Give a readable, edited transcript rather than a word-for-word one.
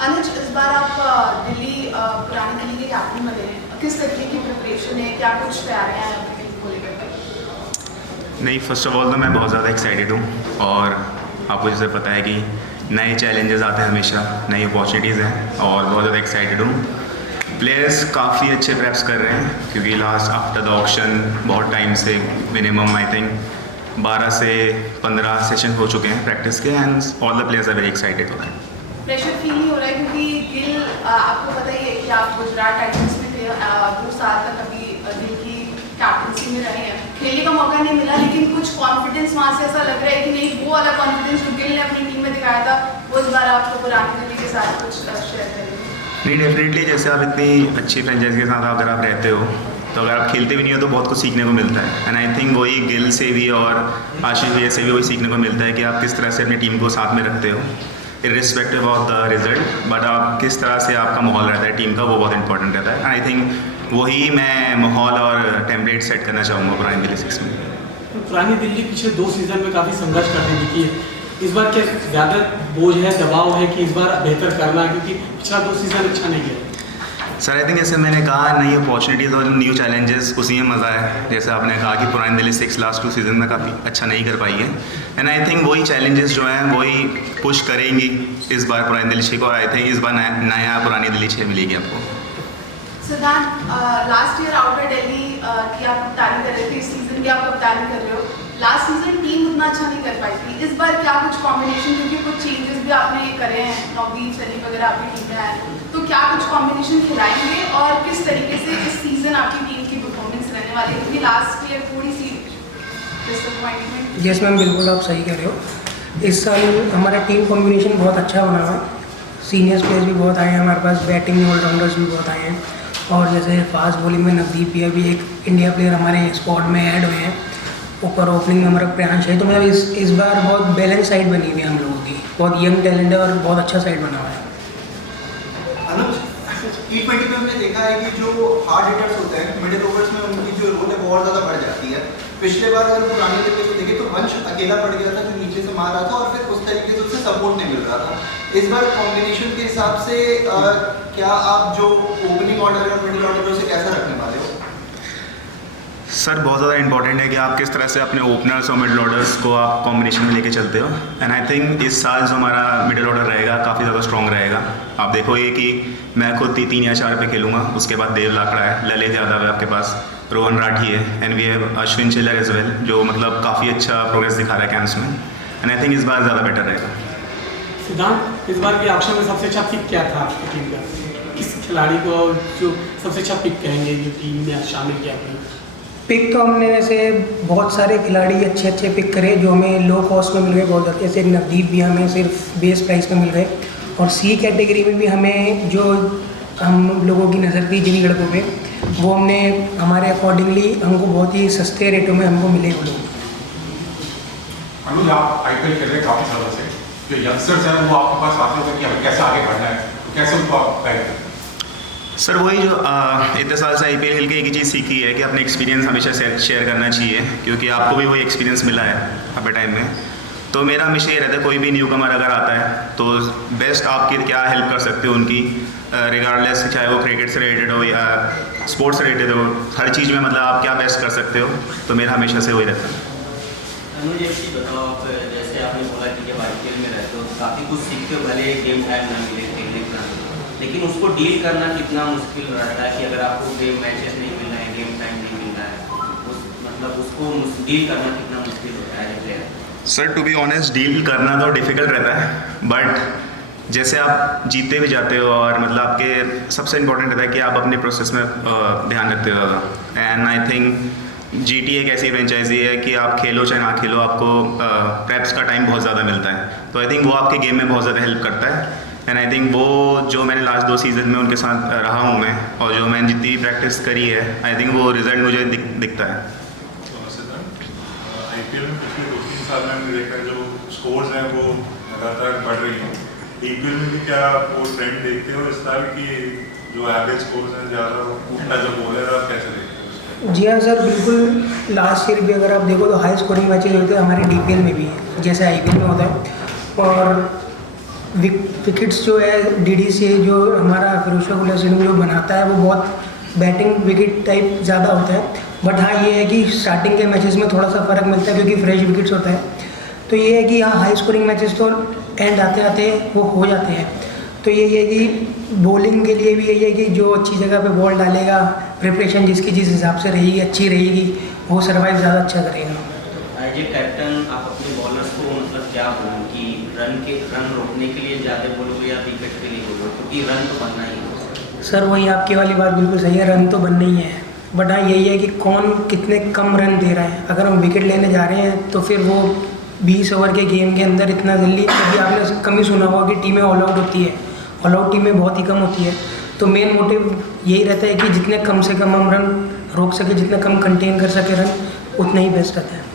अनुज, इस बार आप पुरानी दिल्ली के कैप्टन बने हैं। किस तरीके की प्रिपरेशन है, क्या कुछ तैयारियां हैं अपनी टीम को लेकर? नहीं, फर्स्ट ऑफ ऑल तो मैं बहुत ज़्यादा एक्साइटेड हूँ और आपको जैसे पता है कि नए चैलेंजेस आते हैं हमेशा, नई अपॉर्चुनिटीज़ हैं और बहुत ज़्यादा एक्साइटेड हूँ। प्लेयर्स काफ़ी अच्छे प्रेप्स कर रहे हैं क्योंकि लास्ट आफ्टर द ऑक्शन बहुत टाइम से मिनिमम आई थिंक 12 से 15 सेशन हो चुके हैं प्रैक्टिस के and all the players are very excited हो रहे हैं। प्रेशर फील नहीं हो रहा है क्योंकि गिल, आपको पता ही है कि आप गुजरात टाइटंस में थे, 2 साल तक अभी गिल की कैप्टनसी में रहे हैं। खेलने का मौका नहीं मिला, लेकिन कुछ कॉन्फिडेंस वहाँ से ऐसा लग रहा है कि नहीं, वो वाला कॉन्फिडेंस जो गिल ने अपनी टीम में दिखाया था वो इस बार आपको पुरानी दिल्ली के साथ कुछ शेयर करेंगे? नहीं, डेफिनेटली जैसे आप इतनी अच्छी फ्रेंचाइजी के साथ अगर आप रहते हो तो अगर आप खेलते भी नहीं हो तो बहुत कुछ सीखने को मिलता है एंड आई थिंक वही गिल से भी और आशीष भैया से भी वही सीखने को मिलता है कि आप किस तरह से अपनी टीम को साथ में रखते हो irrespective of the result, but आप किस तरह से आपका माहौल रहता है टीम का, वो बहुत इंपॉर्टेंट रहता है। आई थिंक वही मैं माहौल और टेम्पलेट सेट करना चाहूँगा पुरानी दिल्ली 6 में। पुरानी दिल्ली पिछले 2 सीज़न में काफ़ी संघर्ष करने दिखी है, इस बार क्या ज़्यादा बोझ है, दबाव है कि इस बार बेहतर करना है क्योंकि पिछला 2 सीज़न अच्छा नहीं गया? सर आई थिंक जैसे मैंने कहा, नई अपॉर्चुनिटीज़ और न्यू चैलेंजेस उसी में मज़ा है। जैसे आपने कहा कि पुरानी दिल्ली 6 लास्ट 2 सीज़न में काफ़ी अच्छा नहीं कर पाई है एंड आई थिंक वही चैलेंजेस जो हैं वही पुश करेंगी इस बार पुरानी दिल्ली 6 को और आई थिंक इस बार नया पुरानी दिल्ली 6 मिलेगी आपको। सिद्धांत, लास्ट ईयर आउटर दिल्ली की आप कप्तानी कर रहे थे, इस सीज़न की आप कप्तानी कर रहे हो। लास्ट सीज़न टीम उतना अच्छा नहीं कर पाई थी, इस बार क्या कुछ कॉम्बिनेशन, क्योंकि कुछ चेंजेस भी आपने करे हैं, नौवीन सलीम वगैरह आपकी टीम में आए, तो क्या कुछ कॉम्बिनेशन खिलाएंगे और किस तरीके से इस सीज़न आपकी टीम की परफॉर्मेंस रहने वाली है? क्योंकि लास्ट ईयर थोड़ी सी डिसअपॉइंटमेंट। यस मैम, बिल्कुल आप सही कह रहे हो। इस साल हमारा टीम कॉम्बिनेशन बहुत अच्छा बना हुआ है, सीनियर्स प्लेयर्स भी बहुत आए हैं हमारे पास, बैटिंग में ऑलराउंडर्स भी बहुत आए हैं और जैसे फास्ट बॉलिंग में नवदीप भी अभी एक इंडिया प्लेयर हमारे स्क्वाड में ऐड हुए हैं, ऊपर ओपनिंग में हमारा प्रियांश है। तो मतलब इस बार बहुत बैलेंस साइड बनी हुई है हम लोगों की, बहुत यंग टैलेंट है और बहुत अच्छा साइड बना हुआ है। अनुज, T20 में हमने देखा है कि जो हार्ड हिटर्स होते हैं मिडिल ओवर्स में उनकी जो रोल है वो और ज़्यादा बढ़ जाती है। पिछले बार अगर पुरानी दिल्ली को देखें तो वंश अकेला पड़ गया था जो नीचे से मार रहा था और फिर उस तरीके से उसे सपोर्ट नहीं मिल रहा था। इस बार कॉम्बिनेशन के हिसाब से क्या आप जो ओपनिंग ऑर्डर और मिडिल ऑर्डर उसे कैसा रखने वाले हो? सर बहुत ज़्यादा इंपॉर्टेंट है कि आप किस तरह से अपने ओपनर्स और मिडिल ऑर्डर्स को आप कॉम्बिनेशन में लेके चलते हो एंड आई थिंक इस साल जो हमारा मिडिल ऑर्डर रहेगा काफ़ी ज़्यादा स्ट्रॉन्ग रहेगा। आप देखोगे कि मैं खुद 3 या 4 पे खेलूँगा, उसके बाद देव लाकड़ा है, ललित यादव है आपके पास, रोहन राठी है एंड वी हैव अश्विन चिल्लर एज वेल जो मतलब काफ़ी अच्छा प्रोग्रेस दिखा रहा है कैंप्स में एंड आई थिंक इस बार ज़्यादा बेटर रहेगा। सिद्धांत, इस बार के ऑक्शन में सबसे अच्छा पिक क्या था आपकी टीम का? किस खिलाड़ी को जो सबसे अच्छा पिक कहेंगे जो टीम में शामिल किया आपने? पिक तो हमने वैसे बहुत सारे खिलाड़ी अच्छे पिक करे जो हमें लो कॉस्ट में मिल गए, बहुत ज़्यादा। जैसे नवदीप भी हमें सिर्फ बेस प्राइस में मिल गए और सी कैटेगरी में भी हमें जो हम लोगों की नज़र थी जिन लड़कों पे, वो हमने हमारे अकॉर्डिंगली हमको बहुत ही सस्ते रेटों में हमको मिले वो लोग। अनुज, आप IPL खेल रहे हैं काफ़ी सालों से, जो यंगस्टर्स हैं वो आपके पास आते हैं कि हमें कैसे आगे बढ़ना है, तो कैसे उनको आप गाइड करते हैं? सर वही जो इतने साल से IPL खेल के एक ही चीज़ सीखी है कि अपने एक्सपीरियंस हमेशा शेयर करना चाहिए क्योंकि आपको भी वही एक्सपीरियंस मिला है अपने टाइम में। तो मेरा हमेशा ये रहता है कोई भी न्यू कमर अगर आता है तो बेस्ट आपकी क्या हेल्प कर सकते हो उनकी, रिगार्डलेस चाहे वो क्रिकेट से रिलेटेड हो या स्पोर्ट्स से रिलेटेड हो, हर चीज़ में मतलब आप क्या बेस्ट कर सकते हो, तो मेरा हमेशा से वही रहता है। अनुज, एक चीज़ बताओ, आप जैसे आपने बोला कि जब IPL में रहते हो काफ़ी कुछ सीखते हो, भले गेम टाइम ना मिले, खेलने का, लेकिन उसको डील करना कितना मुश्किल रहता है कि अगर आपको गेम मैचेस नहीं मिल रहे हैं, गेम टाइम नहीं मिल रहा है, मतलब उसको डील करना कितना मुश्किल होता है player? Sir to be honest deal करना तो डिफ़िकल्ट रहता है, बट जैसे आप जीतते भी जाते हो और मतलब आपके सबसे इम्पोर्टेंट रहता है कि आप अपने प्रोसेस में ध्यान रखते हो एंड आई थिंक GT एक ऐसी फ्रेंचाइजी है कि आप खेलो चाहे ना खेलो आपको प्रेप्स का टाइम बहुत ज़्यादा मिलता है, तो आई थिंक वो आपके गेम में बहुत ज़्यादा हेल्प करता है एंड आई थिंक वो जो मैंने लास्ट 2 सीज़न में उनके साथ रहा हूँ मैं और जो मैंने जितनी प्रैक्टिस करी है आई थिंक वो रिजल्ट मुझे दिखता है। IPL में पिछले 2-3 साल में हमने देखा जो स्कोर्स हैं वो लगातार बढ़ रही हैं, EPL में भी क्या वो ट्रेंड देखते हो इस साल की जो एवरेज स्कोर्स हैं ज़्यादा एज अ बॉलर आप कैसे देखते हो? जी हाँ सर, बिल्कुल। लास्ट ईयर भी अगर आप देखो तो हाई स्कोरिंग मैचेस होते हैं हमारे DPL में भी, जैसे IPL में होता है। और विकेट्स जो है DDC जो हमारा फिरोजशाह स्टेडियम जो बनाता है वो बहुत बैटिंग विकेट टाइप ज़्यादा होता है। बट हाँ ये है कि स्टार्टिंग के मैचेस में थोड़ा सा फ़र्क मिलता है क्योंकि फ्रेश विकेट्स होता है। तो ये है कि हाँ हाई स्कोरिंग मैचेस तो एंड आते आते वो हो जाते हैं। तो ये है कि बॉलिंग के लिए भी यही है कि जो अच्छी जगह पे बॉल डालेगा, प्रिपरेशन जिसकी जिस हिसाब से रहेगी अच्छी रहेगी, वो सर्वाइव ज़्यादा अच्छा करेगा। एज ए कैप्टन आप अपने बॉलर्स को मतलब क्या बोलो कि रन रोकने के लिए ज़्यादा बोलोगे या विकेट के लिए बोलोगे, क्योंकि रन तो बनना ही है। सर वही आपकी वाली बात बिल्कुल सही है, रन तो बनने ही है। बट हाँ यही है कि कौन कितने कम रन दे रहा है। अगर हम विकेट लेने जा रहे हैं तो फिर वो 20 ओवर के गेम के अंदर इतना जल्दी, कभी आपने कम ही सुना होगा कि टीमें ऑल आउट होती है, ऑल आउट टीमें बहुत ही कम होती है। तो मेन मोटिव यही रहता है कि जितने कम से कम हम रन रोक सके, जितने कम कंटेन कर सके रन, उतना ही बेस्ट रहता है।